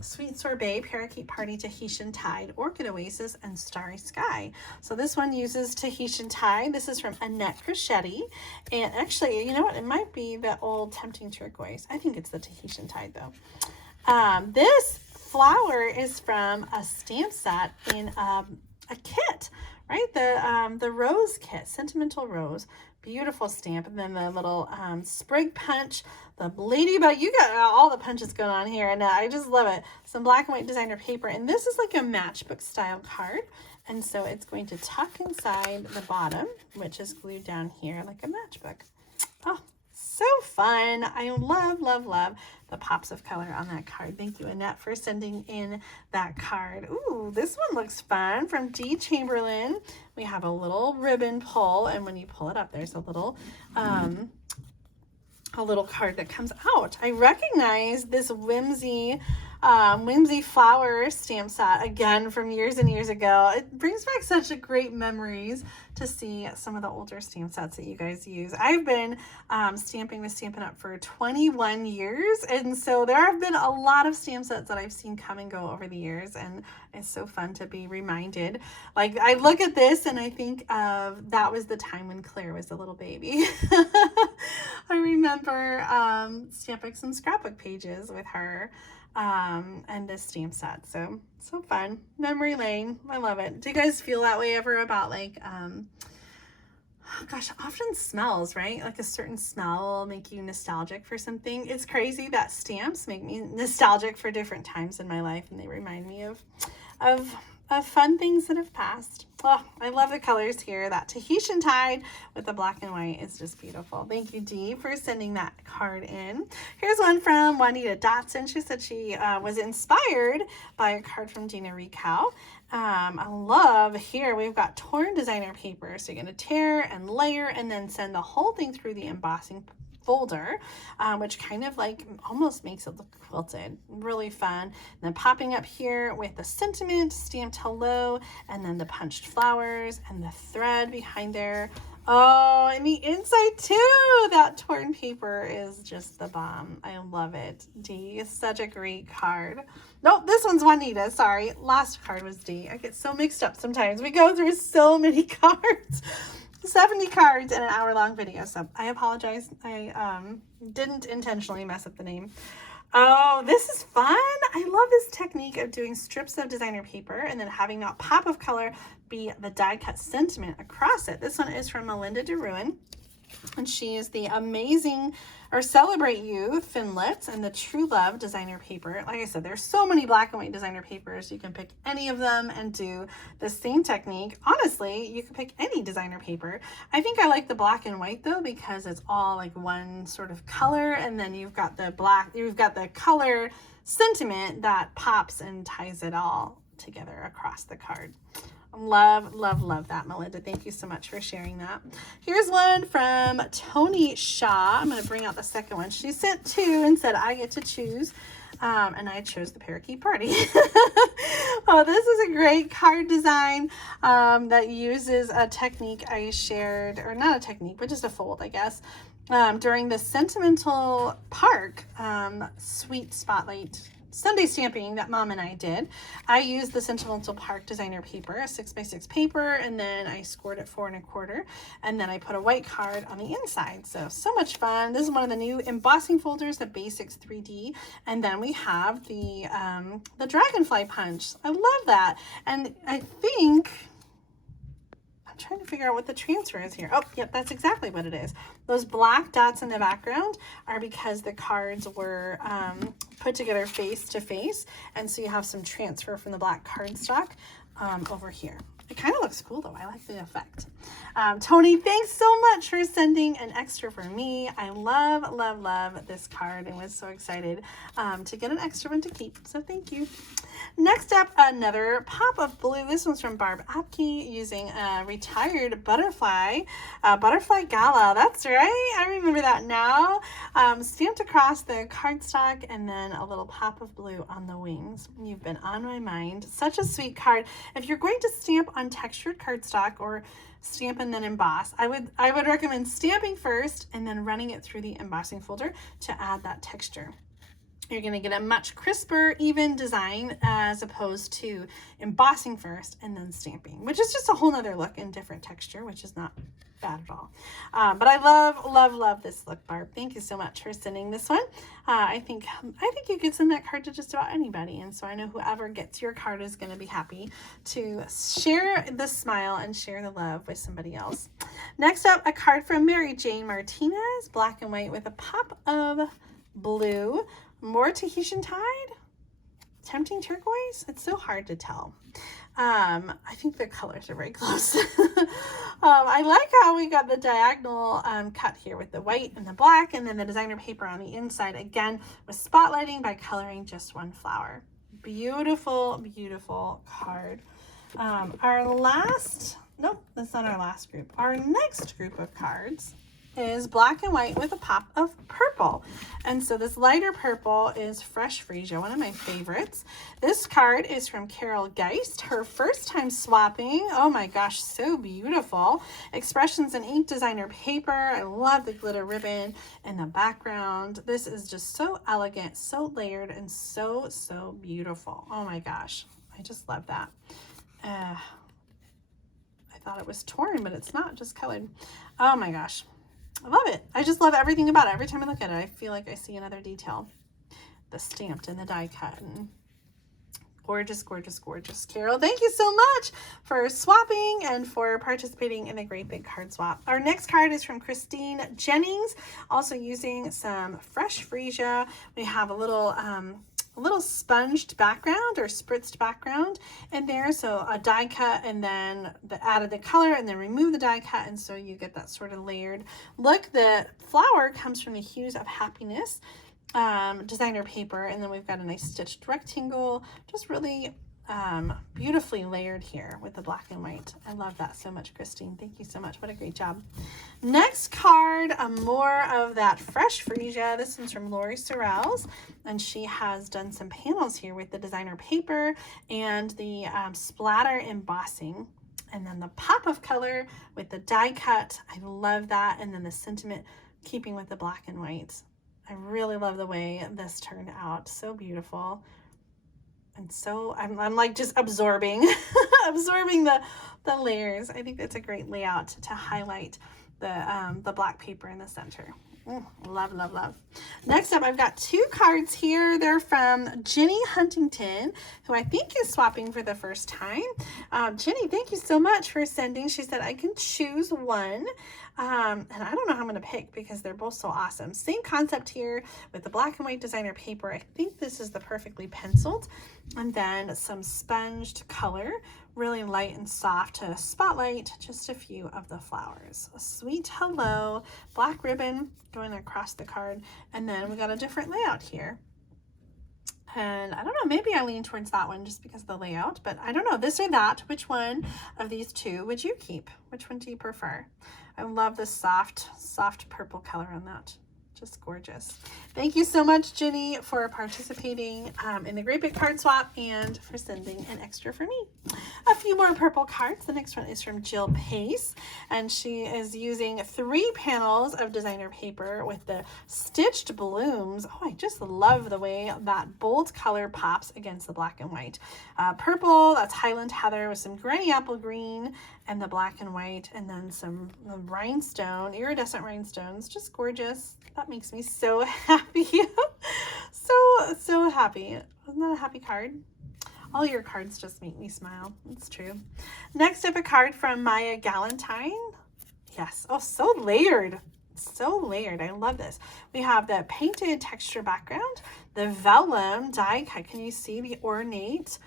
Sweet Sorbet, Parakeet Party, Tahitian Tide, Orchid Oasis, and Starry Sky. So this one uses Tahitian Tide. This is from Annette Crescetti. And actually, you know what? It might be the old Tempting Turquoise. I think it's the Tahitian Tide, though. This flower is from a stamp set in a kit, right? The rose kit, Sentimental Rose. Beautiful stamp. And then the little sprig punch, the ladybug. You got all the punches going on here, and I just love it. Some black and white designer paper, and this is like a matchbook style card, and so it's going to tuck inside the bottom, which is glued down here like a matchbook. Oh, so fun. I love, love, love the pops of color on that card. Thank you, Annette, for sending in that card. Ooh, this one looks fun, from D. Chamberlain. We have a little ribbon pull, and when you pull it up, there's a little card that comes out. I recognize this whimsy flower stamp set again from years and years ago. It brings back such a great memories to see some of the older stamp sets that you guys use. I've been stamping with Stampin' Up! For 21 years, and so there have been a lot of stamp sets that I've seen come and go over the years, and it's so fun to be reminded. Like, I look at this and I think of that was the time when Claire was a little baby. I remember stamping some scrapbook pages with her and this stamp set. So fun. Memory lane. I love it. Do you guys feel that way ever about, like, gosh, often smells, right? Like a certain smell will make you nostalgic for something. It's crazy that stamps make me nostalgic for different times in my life, and they remind me of of fun things that have passed. Oh, I love the colors here. That Tahitian Tide with the black and white is just beautiful. Thank you, Dee, for sending that card in. Here's one from Juanita Dotson. She said she was inspired by a card from Dina Ricow. I love here we've got torn designer paper. So you're going to tear and layer and then send the whole thing through the embossing folder, which kind of like almost makes it look quilted. Really fun. And then popping up here with the sentiment stamped hello, and then the punched flowers and the thread behind there. Oh, and the inside too. That torn paper is just the bomb. I love it. D is such a great card. Nope, this one's Juanita. Sorry, last card was D. I get so mixed up sometimes. We go through so many cards. 70 cards in an hour-long video, so I apologize. I didn't intentionally mess up the name. Oh, this is fun. I love this technique of doing strips of designer paper and then having that pop of color be the die-cut sentiment across it. This one is from Melinda DeRuin, and she is the amazing, or Celebrate You Finlets and the True Love designer paper. Like I said, there's so many black and white designer papers. You can pick any of them and do the same technique. Honestly, you can pick any designer paper. I think I like the black and white though, because it's all like one sort of color, and then you've got the color sentiment that pops and ties it all together across the card. Love, love, love that, Melinda. Thank you so much for sharing that. Here's one from Tony Shaw. I'm going to bring out the second one. She sent two and said, I get to choose. And I chose the Parakeet Party. Oh, this is a great card design that uses a technique I shared, or not a technique, but just a fold, I guess, during the Sentimental Park Sweet Spotlight Sunday stamping that Mom and I did. I used the Sentimental Park designer paper, a 6x6 paper, and then I scored it 4 1/4, and then I put a white card on the inside. So much fun. This is one of the new embossing folders, the Basics 3D, and then we have the Dragonfly Punch. I love that, and I think I'm trying to figure out what the transfer is here. Oh, yep, that's exactly what it is. Those black dots in the background are because the cards were put together face to face, and so you have some transfer from the black cardstock over here. It kind of looks cool though. I like the effect. Tony, thanks so much for sending an extra for me. I love, love, love this card and was so excited to get an extra one to keep. So thank you. Next up, another pop of blue. This one's from Barb Apke using a retired butterfly gala. That's right. I remember that now. Stamped across the cardstock and then a little pop of blue on the wings. You've been on my mind. Such a sweet card. If you're going to stamp on textured cardstock or stamp and then emboss, I would recommend stamping first and then running it through the embossing folder to add that texture. You're going to get a much crisper, even design as opposed to embossing first and then stamping, which is just a whole nother look and different texture, which is not bad at all. But I love, love, love this look, Barb. Thank you so much for sending this one. I think you could send that card to just about anybody. And so I know whoever gets your card is going to be happy to share the smile and share the love with somebody else. Next up, a card from Mary Jane Martinez, black and white with a pop of blue. More Tahitian Tide? Tempting turquoise? It's so hard to tell. I think the colors are very close. I like how we got the diagonal cut here with the white and the black, and then the designer paper on the inside, again, with spotlighting by coloring just one flower. Beautiful, beautiful card. Our last, nope, that's not our last group. Our next group of cards is black and white with a pop of purple. And so this lighter purple is Fresh Freesia, one of my favorites. This card is from Carol Geist, her first time swapping. Oh my gosh, so beautiful. Expressions in ink designer paper. I love the glitter ribbon in the background. This is just so elegant, so layered, and so, so beautiful. Oh my gosh, I just love that. I thought it was torn, but it's not, just colored. Oh my gosh. I love it. I just love everything about it. Every time I look at it, I feel like I see another detail. The stamped and the die cut. And gorgeous, gorgeous, gorgeous. Carol, thank you so much for swapping and for participating in the Great Big Card Swap. Our next card is from Christine Jennings, also using some Fresh Freesia. We have a little a little sponged background or spritzed background in there. So a die cut and then added the color and then remove the die cut. And so you get that sort of layered look. The flower comes from the Hues of Happiness designer paper. And then we've got a nice stitched rectangle, just really beautifully layered here with the black and white. I love that so much, Christine. Thank you so much. What a great job. Next card, more of that fresh freesia. This one's from Lori Sorrells, and she has done some panels here with the designer paper and the splatter embossing. And then the pop of color with the die cut. I love that. And then the sentiment keeping with the black and white. I really love the way this turned out. So beautiful. And so I'm like just absorbing absorbing the layers. I think that's a great layout to highlight the black paper in the center. Love, love, love. Next up, I've got two cards here. They're from Jenny Huntington, who I think is swapping for the first time. Jenny, thank you so much for sending. She said I can choose one. And I don't know how I'm going to pick because they're both so awesome. Same concept here with the black and white designer paper. I think this is the perfectly penciled. And then some sponged color, really light and soft to spotlight just a few of the flowers. A sweet hello, black ribbon going across the card. And then we got a different layout here. And I don't know, maybe I lean towards that one just because of the layout, but I don't know, this or that. Which one of these two would you keep? Which one do you prefer? I love the soft purple color on that. Just gorgeous. Thank you so much, Jenny, for participating in the Great Big Card Swap and for sending an extra for me. A few more purple cards. The next one is from Jill Pace, and she is using 3 panels of designer paper with the stitched blooms. Oh, I just love the way that bold color pops against the black and white. Purple, that's Highland Heather with some granny apple green and the black and white, and then some rhinestone, iridescent rhinestones. Just gorgeous. That makes me so happy. so happy. Isn't that a happy card? All your cards just make me smile. It's true. Next up, a card from Maya Galantine. Yes. Oh, so layered. So layered. I love this. We have the painted texture background, the vellum die cut. Can you see the ornate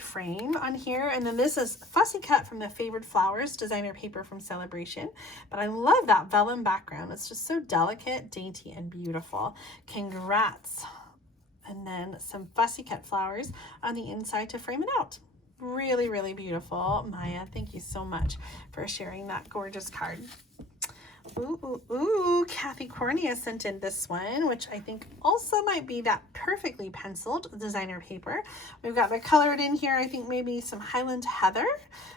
frame on here? And then this is fussy cut from the Favored Flowers designer paper from Celebration. But I love that vellum background. It's just so delicate, dainty, and beautiful. Congrats. And then some fussy cut flowers on the inside to frame it out. Really, really beautiful. Maya, thank you so much for sharing that gorgeous card. Ooh, Kathy Cornea sent in this one, which I think also might be that perfectly penciled designer paper. We've got the colored in here, I think maybe some Highland Heather.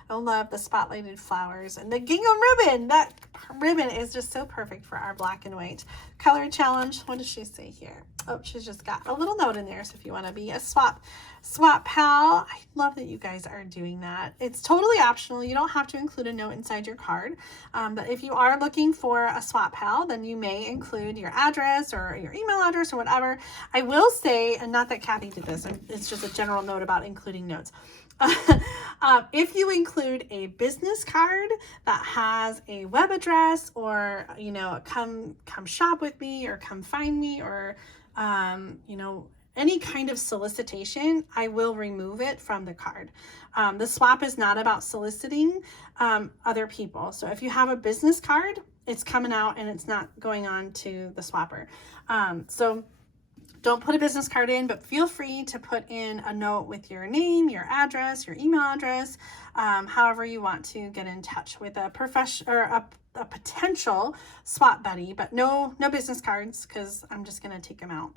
I love the spotlighted flowers and the gingham ribbon. That ribbon is just so perfect for our black and white color challenge. What does she say here? Oh, she's just got a little note in there. So if you want to be a swap pal, I love that you guys are doing that. It's totally optional. You don't have to include a note inside your card. But if you are looking for a swap pal, then you may include your address or your email address or whatever. I will say, and not that Kathy did this, it's just a general note about including notes. If you include a business card that has a web address or, you know, come shop with me or come find me or, you know, any kind of solicitation, I will remove it from the card. The swap is not about soliciting other people. So if you have a business card, it's coming out and it's not going on to the swapper. So don't put a business card in, but feel free to put in a note with your name, your address, your email address, however you want to get in touch with a professional or a potential swap buddy, but no business cards because I'm just going to take them out.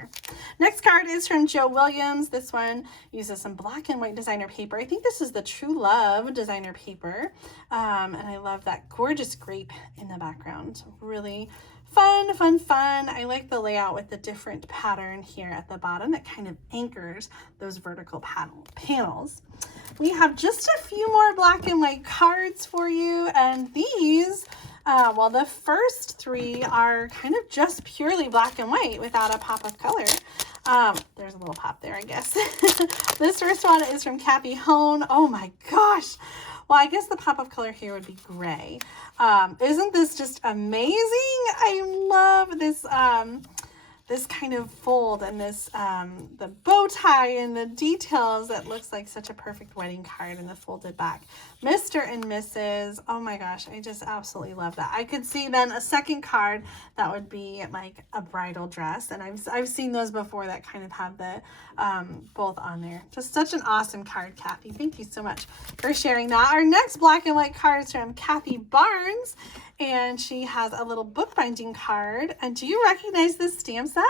Next card is from Joe Williams. This one uses some black and white designer paper. I think this is the True Love designer paper. And I love that gorgeous grape in the background. Really fun. I like the layout with the different pattern here at the bottom that kind of anchors those vertical panels. We have just a few more black and white cards for you, and these well, the first 3 are kind of just purely black and white without a pop of color. There's a little pop there, I guess. This first one is from Kathy Hone. Oh my gosh. Well, I guess the pop of color here would be gray. Isn't this just amazing? I love this this kind of fold and this, the bow tie and the details that looks like such a perfect wedding card in the folded back. Mr. and Mrs. Oh my gosh, I just absolutely love that. I could see then a second card that would be like a bridal dress. And I've seen those before that kind of have the both on there. Just such an awesome card, Kathy. Thank you so much for sharing that. Our next black and white card is from Kathy Barnes. And she has a little bookbinding card. And do you recognize this stamp set?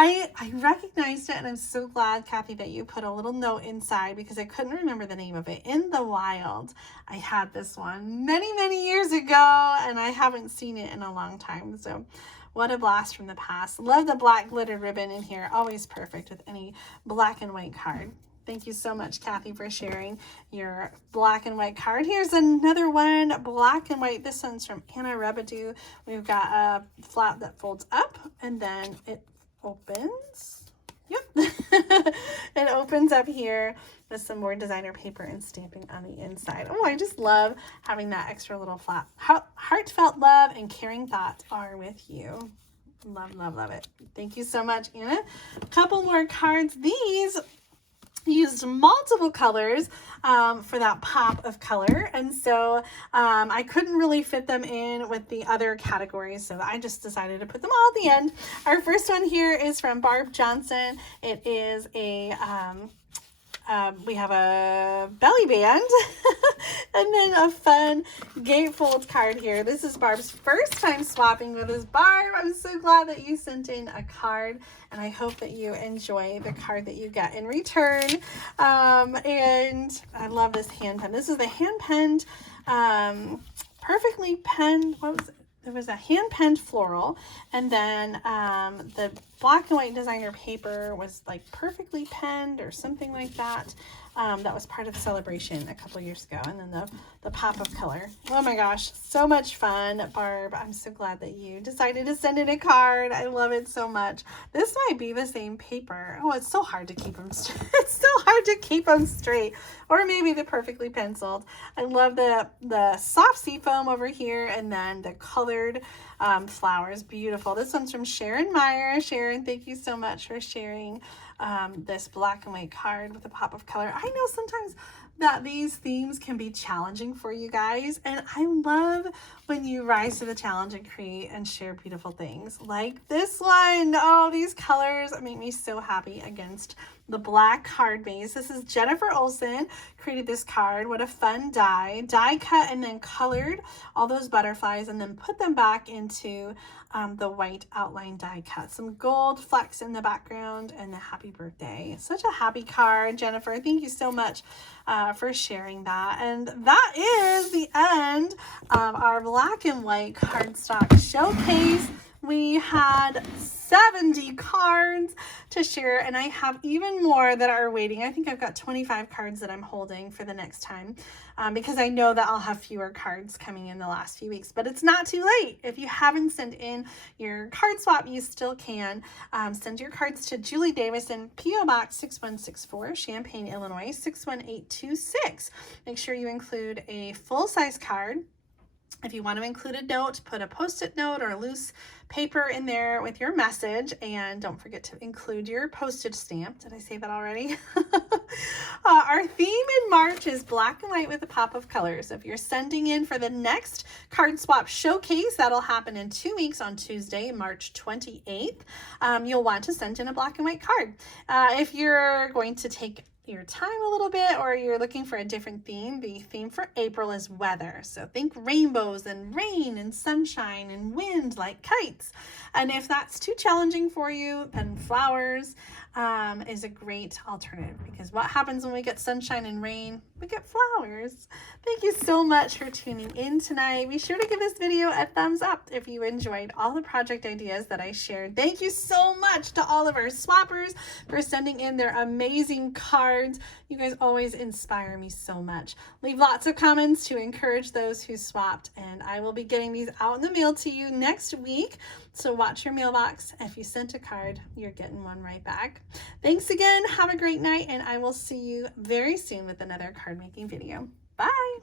I recognized it, and I'm so glad, Kathy, that you put a little note inside because I couldn't remember the name of it. In the Wild. I had this one many, many years ago, and I haven't seen it in a long time. So what a blast from the past. Love the black glittered ribbon in here. Always perfect with any black and white card. Thank you so much, Kathy, for sharing your black and white card. Here's another one, black and white. This one's from Anna Rebedu. We've got a flap that folds up, and then it opens. Yep. It opens up here with some more designer paper and stamping on the inside. Oh, I just love having that extra little flap. Heartfelt love and caring thoughts are with you. Love, love, love it. Thank you so much, Anna. A couple more cards. These used multiple colors for that pop of color, and so I couldn't really fit them in with the other categories, so I just decided to put them all at the end. Our first one here is from Barb Johnson. It is a we have a belly band and then a fun gatefold card here. This is Barb's first time swapping with us. Barb, I'm so glad that you sent in a card, and I hope that you enjoy the card that you get in return. And I love this hand pen. This is the hand penned, perfectly penned, what was it? There was a hand penned floral, and then the black and white designer paper was like perfectly penned or something like that. That was part of the celebration a couple years ago, and then the pop of color. Oh my gosh, so much fun, Barb. I'm so glad that you decided to send in a card. I love it so much. This might be the same paper. Oh, it's so hard to keep them straight. It's so hard to keep them straight. Or maybe the perfectly penciled. I love the soft sea foam over here, and then the colored flowers. Beautiful. This one's from Sharon Meyer. Sharon, thank you so much for sharing this black and white card with a pop of color. I know sometimes that these themes can be challenging for you guys, and I love when you rise to the challenge and create and share beautiful things like this one. Oh, these colors make me so happy against the black card base. This is Jennifer Olson created this card. What a fun die cut and then colored all those butterflies and then put them back into the white outline die cut. Some gold flecks in the background and the happy birthday. Such a happy card, Jennifer. Thank you so much for sharing that. And that is the end of our black and white cardstock showcase. We had 70 cards to share, and I have even more that are waiting. I think I've got 25 cards that I'm holding for the next time because I know that I'll have fewer cards coming in the last few weeks, but it's not too late. If you haven't sent in your card swap, you still can. Send your cards to Julie Davison, P.O. Box 6164, Champaign, Illinois 61826. Make sure you include a full-size card. If you want to include a note, put a Post-it note or a loose paper in there with your message, and don't forget to include your postage stamp. Did I say that already? Our theme in March is black and white with a pop of color. So if you're sending in for the next card swap showcase, that'll happen in 2 weeks on Tuesday, March 28th. You'll want to send in a black and white card. If you're going to take your time a little bit, or you're looking for a different theme, the theme for April is weather. So think rainbows and rain and sunshine and wind like kites. And if that's too challenging for you, then flowers is a great alternative, because what happens when we get sunshine and rain? We get flowers. Thank you so much for tuning in tonight. Be sure to give this video a thumbs up if you enjoyed all the project ideas that I shared. Thank you so much to all of our swappers for sending in their amazing cards. You guys always inspire me so much. Leave lots of comments to encourage those who swapped, and I will be getting these out in the mail to you next week. So watch your mailbox. If you sent a card, you're getting one right back. Thanks again. Have a great night, and I will see you very soon with another card making video. Bye.